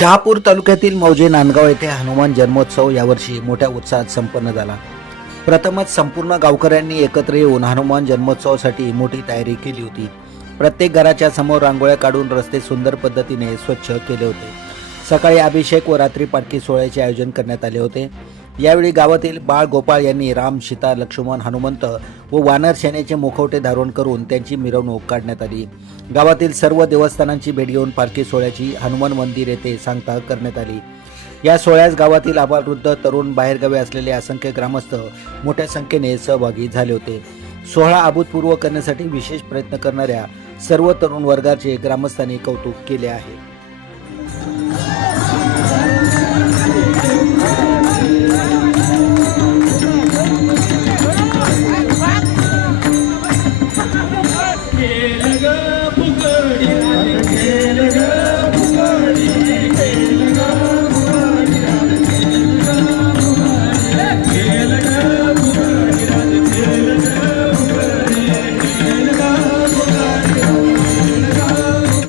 शहापूर तालुक्यातील मौजे नांदगाव येथे हनुमान जन्मोत्सव यावर्षी मोठ्या उत्साहात संपन्न झाला। प्रथमच संपूर्ण गावकऱ्यांनी एकत्र येऊन हनुमान जन्मोत्सवासाठी मोठी तयारी केली होती। प्रत्येक घराच्या समोर रांगोळ्या काढून रस्ते सुंदर पद्धतीने स्वच्छ केले होते। सकाळी अभिषेक व रात्री पालखी सोहळ्याचे आयोजन करण्यात आले होते। यावेळी गावातील बाळ गोपाळ यांनी राम, सीता, लक्ष्मण, हनुमंत व वानर सेनेचे मुखवटे धारण करून त्यांची मिरवणूक काढण्यात आली। गावातील सर्व देवस्थानांची भेट घेऊन पालखी सोहळ्याची हनुमान मंदिर येथे सांगता करण्यात आली। या सोहळ्यास गावातील आबालवृद्ध, तरुण, बाहेरगावी असलेले असंख्य ग्रामस्थ मोठ्या संख्येने सहभागी झाले होते। सोहळा अभूतपूर्व करण्यासाठी विशेष प्रयत्न करणाऱ्या सर्व तरुण वर्गाचे ग्रामस्थांनी कौतुक केले आहे।